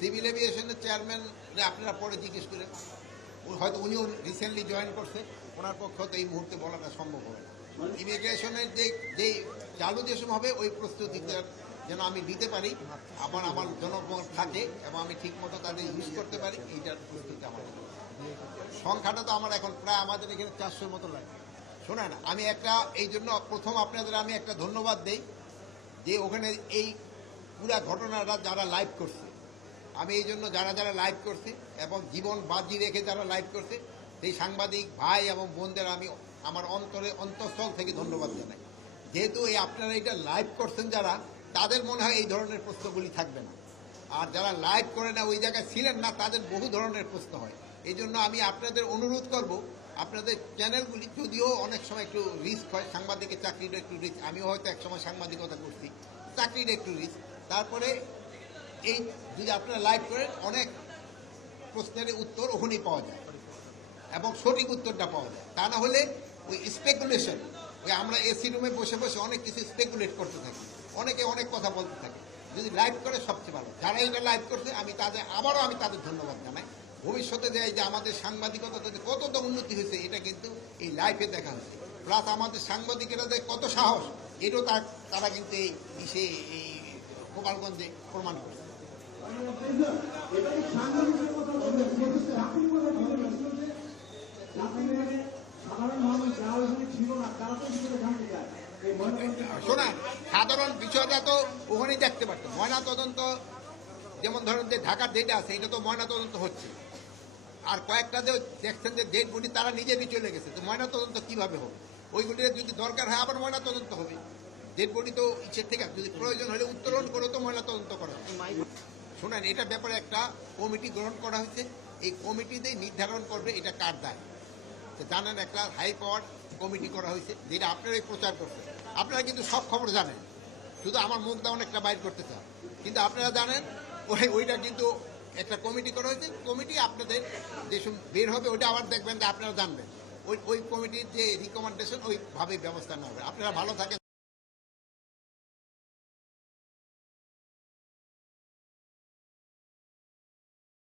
Civil এভিয়েশনের chairman আপনারা পরে জিজ্ঞেস করেন, হয়তো উনিও রিসেন্টলি জয়েন করছে, ওনার পক্ষে তো এই মুহূর্তে বলাটা সম্ভব হবে না। ইমিগ্রেশনের যে চালু যে সময় হবে ওই প্রস্তুতিটা যেন আমি দিতে পারি, আমার জনগণ থাকে এবং আমি ঠিক মতো তাদের ইউজ করতে পারি, এইটার প্রস্তুতি আমার। সংখ্যাটা তো আমার এখন প্রায় আমাদের এখানে 400-র মতো লাগে। শোনেন, আমি একটা এই জন্য প্রথম আপনাদের আমি একটা ধন্যবাদ দেই যে ওখানে এই পুরা ঘটনাটা যারা লাইভ করছে, আমি এই জন্য যারা লাইভ করছে এবং জীবন বাজি রেখে যারা লাইভ করছে সেই সাংবাদিক ভাই এবং বোনদের আমি আমার অন্তঃস্থল থেকে ধন্যবাদ জানাই। যেহেতু এই আপনারা এটা লাইভ করছেন যারা, তাদের মনে হয় এই ধরনের প্রশ্নগুলি থাকবে না, আর যারা লাইভ করে না ওই জায়গায় ছিলেন না তাদের বহু ধরনের প্রশ্ন হয়। এই জন্য আমি আপনাদের অনুরোধ করব, আপনাদের চ্যানেলগুলি যদিও অনেক সময় একটু রিস্ক হয়, সাংবাদিকের চাকরিটা একটু রিস্ক, আমিও হয়তো একসময় সাংবাদিকতা করছি, চাকরিটা একটু রিস্ক, তারপরে এই যদি আপনারা লাইভ করেন অনেক প্রশ্নের উত্তর ওখানেই পাওয়া যায় এবং সঠিক উত্তরটা পাওয়া যায়। তা না হলে ওই স্পেকুলেশন, ওই আমরা এসি রুমে বসে বসে অনেক কিছু স্পেকুলেট করতে থাকি, অনেকে অনেক কথা বলতে থাকে। যদি লাইভ করে সবচেয়ে ভালো। যারা এটা লাইভ করছে আমি তাদের ধন্যবাদ জানাই। ভবিষ্যতে দেয় যে আমাদের সাংবাদিকতাতে কতটা উন্নতি হয়েছে এটা কিন্তু এই লাইভে দেখা হচ্ছে। প্লাস আমাদের সাংবাদিকেরা যে কত সাহস, এটাও তারা কিন্তু এই গোপালগঞ্জে প্রমাণ করছে। শোনা, সাধারণ বিষয়টা তো ওখানেই দেখতে পারতো। ময়না তদন্ত যেমন ধরেন যে ঢাকার যেটা আছে এটা তো ময়না তদন্ত হচ্ছে, আর কয়েকটা যে দেখছেন যে ডেটগুলি তারা নিজেরই চলে গেছে, তো ময়না তদন্ত কিভাবে হবে? ওইগুলি যদি দরকার হয় আবার ময়না তদন্ত হবে। ডেড বডি তো ইচ্ছের থেকে যদি প্রয়োজন হলে উত্তোলন করে তো ময়না তদন্ত করা হবে। শোনেন, এটার ব্যাপারে একটা কমিটি গ্রহণ করা হয়েছে, এই কমিটিতেই নির্ধারণ করবে এটা কার দায়। জানেন একটা হাই পাওয়ার কমিটি করা হয়েছে যেটা আপনারাই প্রচার করছেন। আপনারা কিন্তু সব খবর জানেন, শুধু আমার মুখ দাও একটা বাইর করতে চান, কিন্তু আপনারা জানেন ওইটা কিন্তু একটা কমিটি করা হয়েছে। কমিটি আপনাদের যে বের হবে ওইটা আবার দেখবেন যে আপনারা জানবেন, ওই কমিটির যে রিকমেন্ডেশন ওইভাবে ব্যবস্থা নেওয়া হবে। আপনারা ভালো থাকেন।